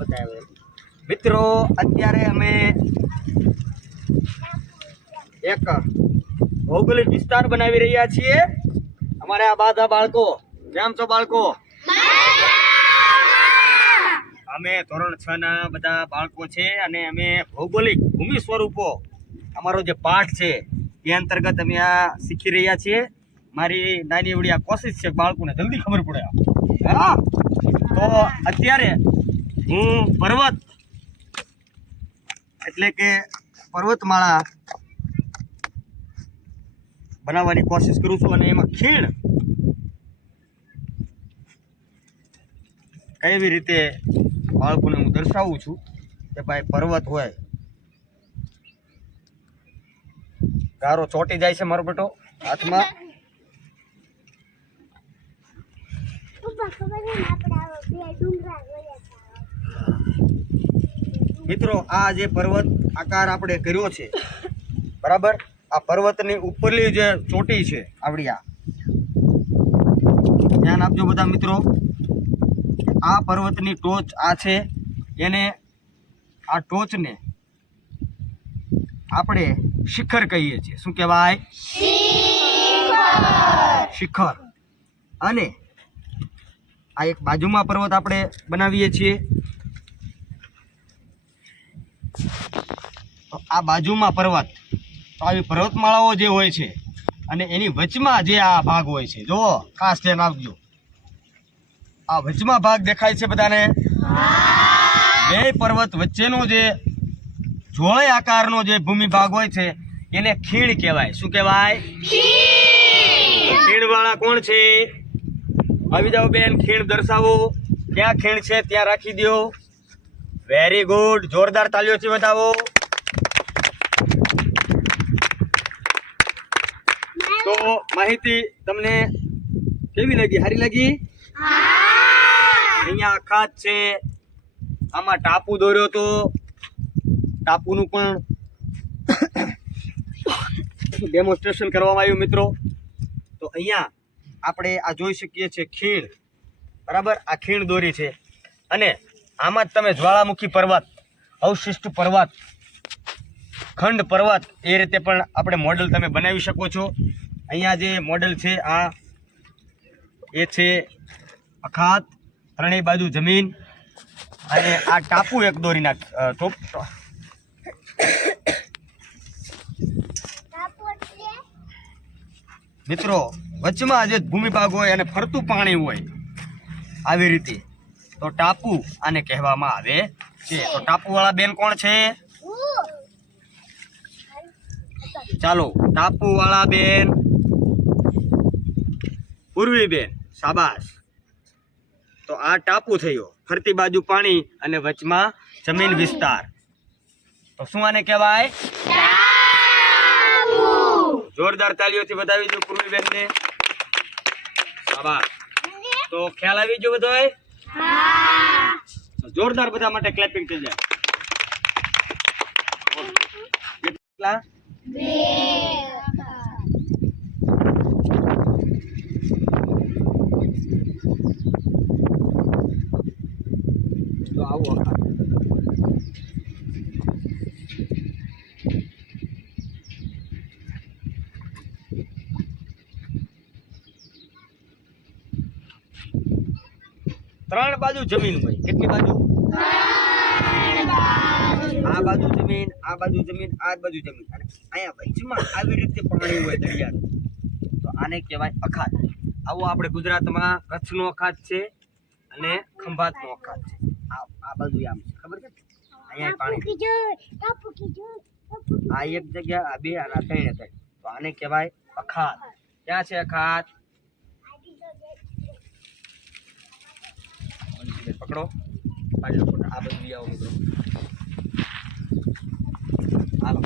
બતાવે મિત્રો, અત્યારે અમે એક ભૌગોલિક વિસ્તાર બનાવી રહ્યા છીએ. અમારે આ બાધા બાળકો, કેમ છો બાળકો? અમે ધોરણ છ ના બધા બાળકો છે અને અમે ભૌગોલિક ભૂમિ સ્વરૂપો, અમારો જે પાઠ છે, એ અંતર્ગત અમે આ શીખી રહ્યા છીએ. મારી નાની એવડી આ કોશિશ છે બાળકોને જલ્દી ખબર પડે હા? તો અત્યારે હું પર્વત. એટલે કે પર્વતમાળા બનાવવાની કોશિશ કરું છું અને એમાં ખીણ કેવી રીતે બાળકોને હું દર્શાવું છું કે ભાઈ પર્વત હોય. ગારો ચોટી જાય છે મારો બેટો હાથમાં. મિત્રો, આ જે પર્વત આકાર આપણે કર્યો છે, બરાબર? આ પર્વતની ઉપરલી જે ચોટી છે આપણી આ ધ્યાન આપજો બધા મિત્રો. આ પર્વતની ટોચ આ છે, એને આ ટોચને આપણે શિખર કહીએ છીએ. શું કહેવાય? શિખર. અને આ એક બાજુમાં પર્વત આપણે બનાવીએ છીએ તો આ બાજુમાં પર્વત. તો આવી પર્વતમાળાઓ જે હોય છે અને એની વચમાં જે આ ભાગ હોય છે જુઓ ખાસ ધ્યાન આપજો. આ વચમાં ભાગ દેખાય છે બધાને? બે પર્વત વચ્ચેનો જે જોળય આકારનો જે ભૂમિ ભાગ હોય છે એને ખીણ કહેવાય. શું કહેવાય? ખીણ! વાળા કોણ છે? આવી જાઓ બેન ખીણ દર્શાવો. ક્યાં ખીણ છે? ત્યાં રાખી દો વેરી ગુડ જોરદાર તાલીઓથી બતાવો તો માહિતી તમને કેવી લાગી? સારી લાગી? અહીંયા અખાત છે. આમાં ટાપુ દોર્યો તો. ટાપુનું પણ ડેમોન્સ્ટ્રેશન કરવામાં આવ્યું મિત્રો. તો અહીંયા આપણે આ જોઈ શકીએ છીએ ખીણ. બરાબર? આ ખીણ દોરી છે. અને આમાં જ તમે જ્વાળામુખી પર્વત, અવશિષ્ટ પર્વત, ખંડ પર્વત એ રીતે પણ આપણે મોડલ તમે બનાવી શકો છો. અહીંયા જે મોડેલ છે આ એ છે અખાત ત્રણેય બાજુ જમીન અને આ ટાપુ એક દોરી નાખ ટોપ મિત્રો વચમાં જે ભૂમિભાગ હોય અને ફરતું પાણી હોય આવી રીતે. તો ટાપુ આને કહેવામાં આવે છે. તો ટાપુવાળા બેન કોણ છે? ચાલો ટાપુવાળા બેન. પૂર્વી બેન શાબાશ. તો આ ટાપુ થયો ફરતી બાજુ પાણી અને વચમાં જમીન વિસ્તાર. તો શું આને કહેવાય? જોરદાર તાલીઓથી બતાવી દઉં પૂર્વી બેન ને શાબાશ. તો ખ્યાલ આવી ગયો બધોય? જોરદાર બધા માટે ક્લેપિંગ થઈ જાય કેટલા તો આવો આખા ત્રણ બાજુ જમીન હોય. કેટલી બાજુ? આ બાજુ જમીન, આ બાજુ જમીન, આ બાજુ જમીન. અને અહીંયા વચમાં આવી રીતે પાણી હોય દરિયાનું. તો આને કહેવાય અખાત. આવો આપણે ગુજરાતમાં કચ્છનો અખાત છે અને ખંભાતનો અખાત છે. આ આ બાજુ આમ છે. ખબર છે? અહીંયા પાણી આ એક જગ્યા, આ બે અને આ ત્રણે ત્રણ. તો આને કહેવાય અખાત. ક્યાં છે અખાત? પકડો પાડી લો. આ બધું લઈ આવો મિત્રો હાલો